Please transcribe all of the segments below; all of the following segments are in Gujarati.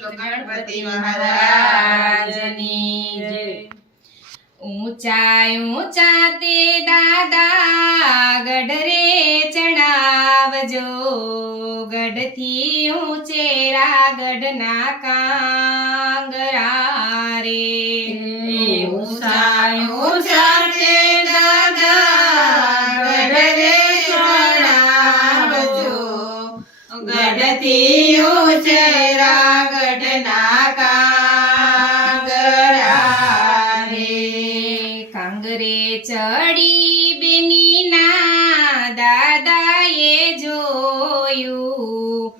ગણપતિ મહારાજની જય. ઊંચા ઊંચા તે દાદા ગઢરે ચણાવજો ગઢથી ઊંચેરા ગઢના કાંગરા દાદાએ જોયું.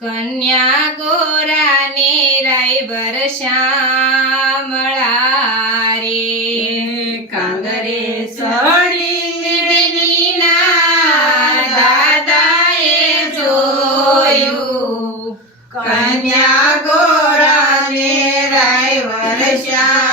કન્યા ગોરાને રાયબર શ્યામળા રે. કાંગરે સડી દાદાએ જોયું. કન્યા ગોરાને રાયવર શ્યામળા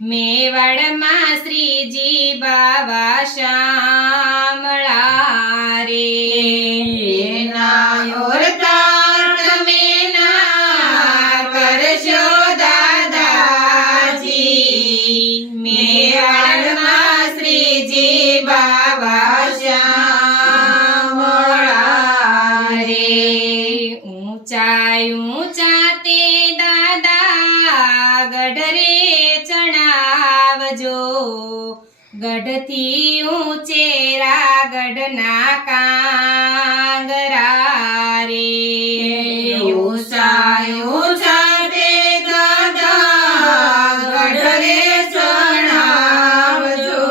મેવાડમાં શ્રીજી બાવા શ્યામળા ગઢથી ઊંચેરા ગઢના કાંગરા રે ઊંચા ઊંચા તે દાદા ગઢરે ચણાવજો.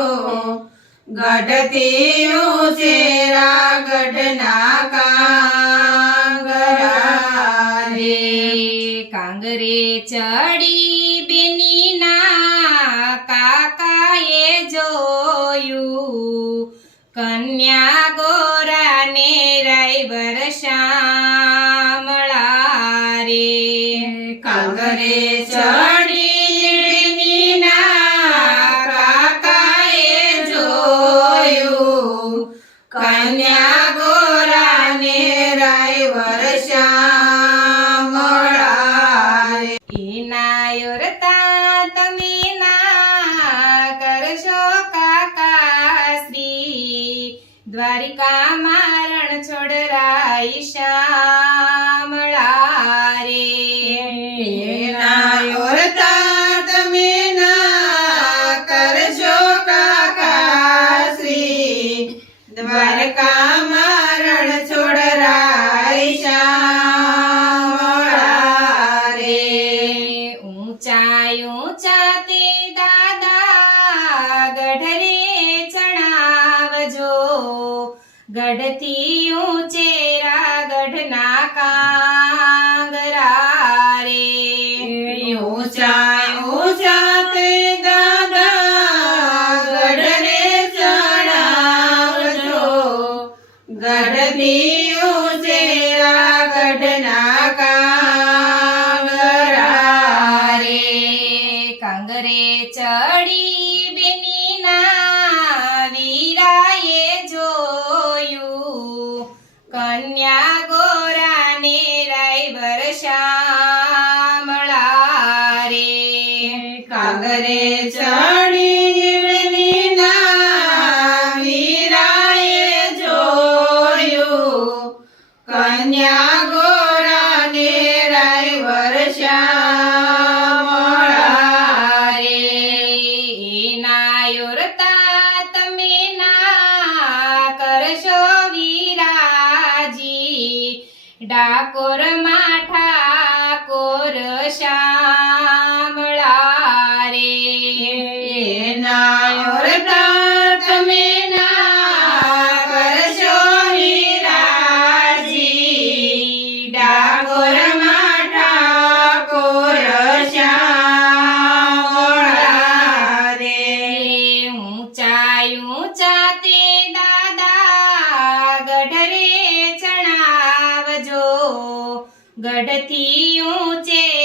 ગઢથી ઊંચેરા ગઢના કાંગરા રે. કાંગરે ચડી બેનીના કાકાએ જોયું. કન્યા ગોરાને Aisha. કાંગરા રે ઊંચા ઊંચા તે દાદા ગઢને ચડાવજો. ગઢથી ઊંચેરા ગઢના કાંગરા રે. કાંગરે ચડી બેનીના વીરાએ જોયું કન્યા ગોરાને રાયબર શ્યામળા રે. કાંગરે ચડી ડાકોરમાં ઠાકોર શ્યામળા ગઢથી ઊંચેરા